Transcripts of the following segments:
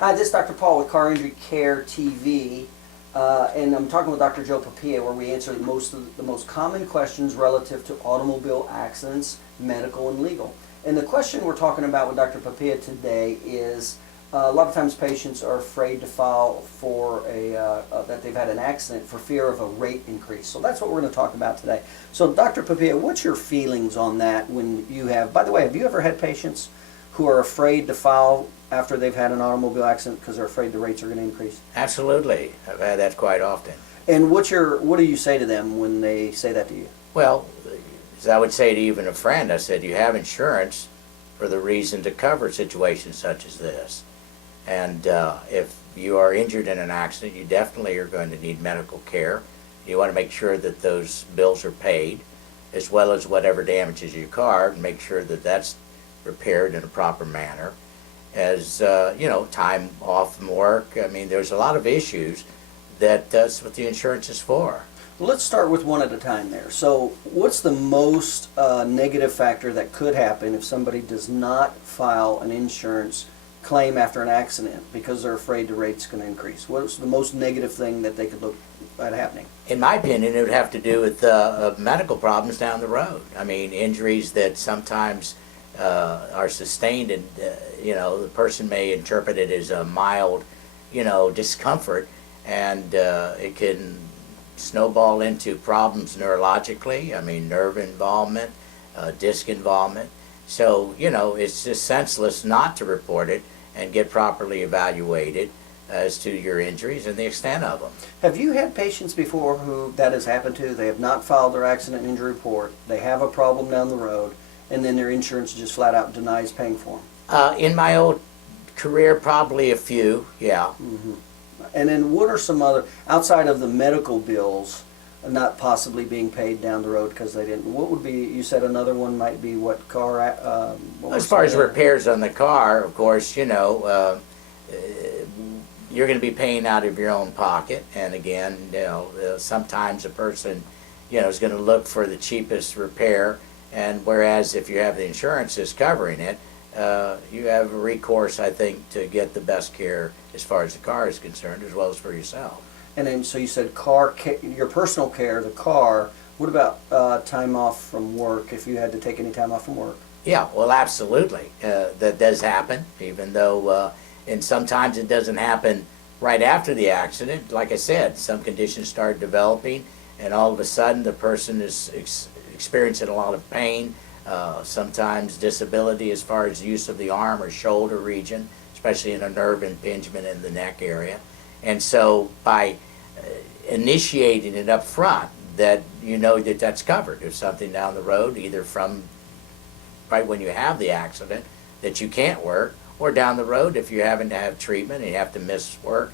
Hi, this is Dr. Paul with Car Injury Care TV, and I'm talking with Dr. Joe Papia, where we answer the most common questions relative to automobile accidents, medical and legal. And the question we're talking about with Dr. Papia today is a lot of times patients are afraid to file for that they've had an accident for fear of a rate increase. So that's what we're going to talk about today. So Dr. Papia, what's your feelings on that when you have, by the way, have you ever had patients who are afraid to file after they've had an automobile accident because they're afraid the rates are going to increase? Absolutely. I've had that quite often. And what do you say to them when they say that to you? Well, as I would say to even a friend, I said, you have insurance for the reason to cover situations such as this. And if you are injured in an accident, you definitely are going to need medical care. You want to make sure that those bills are paid, as well as whatever damages your car, and make sure that that's repaired in a proper manner. As time off from work. I mean, there's a lot of issues that's what the insurance is for. Well, let's start with one at a time there. So what's the most negative factor that could happen if somebody does not file an insurance claim after an accident because they're afraid the rate's going to increase? What's the most negative thing that they could look at happening? In my opinion, it would have to do with medical problems down the road. I mean, injuries that sometimes are sustained, and the person may interpret it as a mild discomfort, and it can snowball into problems neurologically. I mean, nerve involvement, disc involvement. So it's just senseless not to report it and get properly evaluated as to your injuries and the extent of them. Have you had patients before who that has happened to? They have not filed their accident and injury report, they have a problem down the road, and then their insurance just flat out denies paying for them? In my old career, probably a few, yeah. Mm-hmm. And then what are some other, outside of the medical bills not possibly being paid down the road because they didn't, what would be, you said another one might be what car? As far as repairs on the car, of course, you're going to be paying out of your own pocket. And again, sometimes a person, is going to look for the cheapest repair. And whereas if you have the insurance that's covering it, you have a recourse, I think, to get the best care as far as the car is concerned, as well as for yourself. And then, so you said your personal care, the car. What about time off from work, if you had to take any time off from work? Yeah, well, absolutely. That does happen, even though, and sometimes it doesn't happen right after the accident. Like I said, some conditions start developing, and all of a sudden the person is experiencing a lot of pain, sometimes disability as far as use of the arm or shoulder region, especially in a nerve impingement in the neck area. And so by initiating it up front, that that's covered. If something down the road, either from right when you have the accident that you can't work, or down the road if you're having to have treatment and you have to miss work,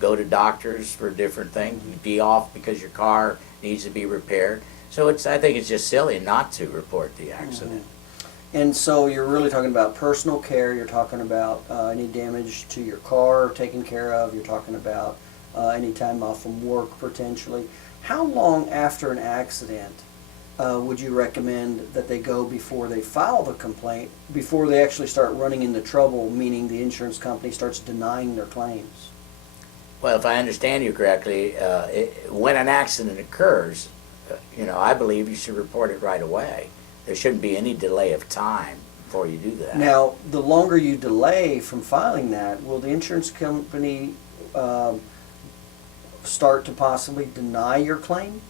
go to doctors for different things, be off because your car needs to be repaired. So I think it's just silly not to report the accident. Mm-hmm. And so you're really talking about personal care, you're talking about any damage to your car taken care of, you're talking about any time off from work potentially. How long after an accident would you recommend that they go before they file the complaint, before they actually start running into trouble, meaning the insurance company starts denying their claims? Well, if I understand you correctly, when an accident occurs, I believe you should report it right away. There shouldn't be any delay of time before you do that. Now, the longer you delay from filing that, will the insurance company start to possibly deny your claim?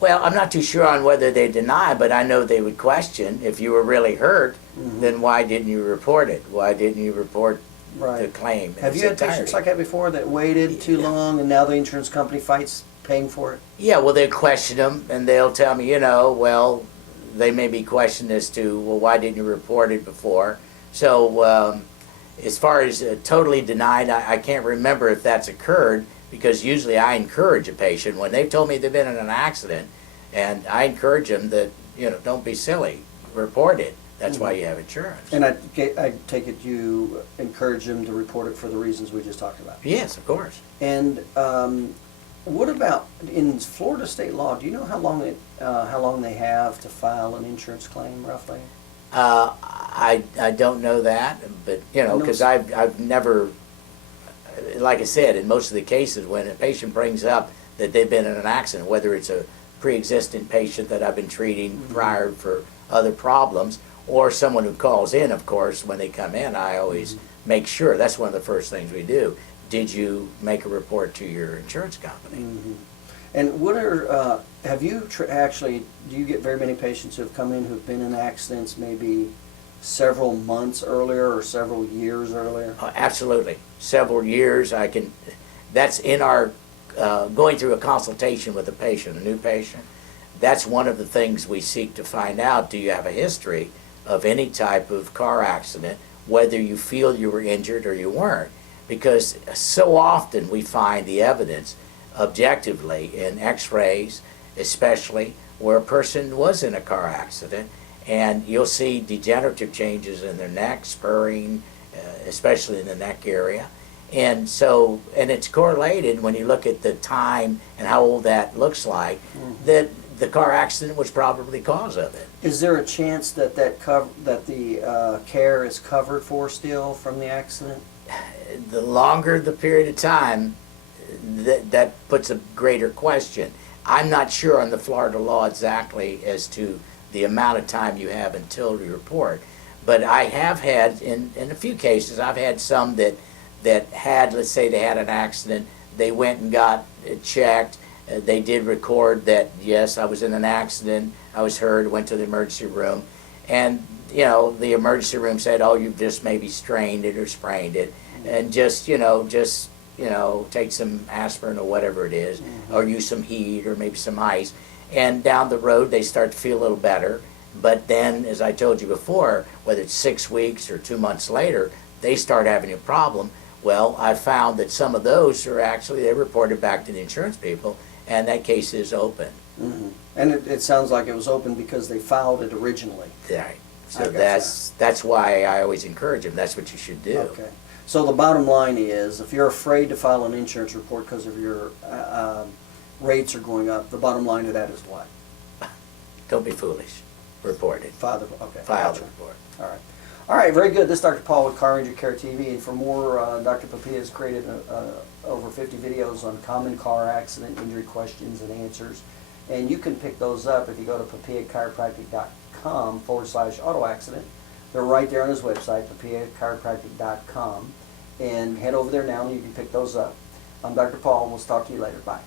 Well, I'm not too sure on whether they deny, but I know they would question, if you were really hurt, Mm-hmm. then why didn't you report it? Why didn't you report the claim? Have you had patients like that before that waited too long and now the insurance company fights paying for it? Yeah, well, they question them and they'll tell me, well, they may be questioned as to, well, why didn't you report it before? So as far as totally denied, I can't remember if that's occurred, because usually I encourage a patient when they've told me they've been in an accident, and I encourage them that, don't be silly, report it. That's why you have insurance. And I take it you encourage them to report it for the reasons we just talked about? Yes, of course. And what about in Florida state law? Do you know how long they have to file an insurance claim, roughly? I don't know that, but because I've never like I said, in most of the cases, when a patient brings up that they've been in an accident, whether it's a pre-existing patient that I've been treating prior for other problems, or someone who calls in, of course, when they come in, I always make sure, that's one of the first things we do. Did you make a report to your insurance company? And what are, have you actually, do you get very many patients who have come in who've been in accidents maybe several months earlier or several years earlier? Absolutely. Several years. That's in our, going through a consultation with a patient, a new patient. That's one of the things we seek to find out. Do you have a history of any type of car accident, whether you feel you were injured or you weren't? Because so often we find the evidence objectively in x-rays, especially where a person was in a car accident, and you'll see degenerative changes in their neck, spurring, especially in the neck area. And so, and it's correlated when you look at the time and how old that looks like, that the car accident was probably the cause of it. Is there a chance that the care is covered for still from the accident? The longer the period of time, that puts a greater question. I'm not sure on the Florida law exactly as to the amount of time you have until you report, but I have had, in a few cases, I've had some that had, let's say they had an accident, they went and got it checked, they did record that, yes, I was in an accident, I was hurt, went to the emergency room, and the emergency room said, oh, you've just maybe strained it or sprained it, and just take some aspirin or whatever it is, or use some heat or maybe some ice, and down the road they start to feel a little better. But then, as I told you before, whether it's 6 weeks or 2 months later, they start having a problem. Well, I found that some of those are actually, they reported back to the insurance people, and that case is open. And it sounds like it was open because they filed it originally. Right. So that's why I always encourage them. That's what you should do. Okay. So the bottom line is, if you're afraid to file an insurance report because of your rates are going up, the bottom line to that is what? Don't be foolish. Report it. File the report. All right. All right, very good. This is Dr. Paul with Car Injury Care TV, and for more, Dr. Papia has created over 50 videos on common car accident injury questions and answers, and you can pick those up if you go to papiachiropractic.com/auto accident. They're right there on his website, papiachiropractic.com, and head over there now and you can pick those up. I'm Dr. Paul, and we'll talk to you later. Bye.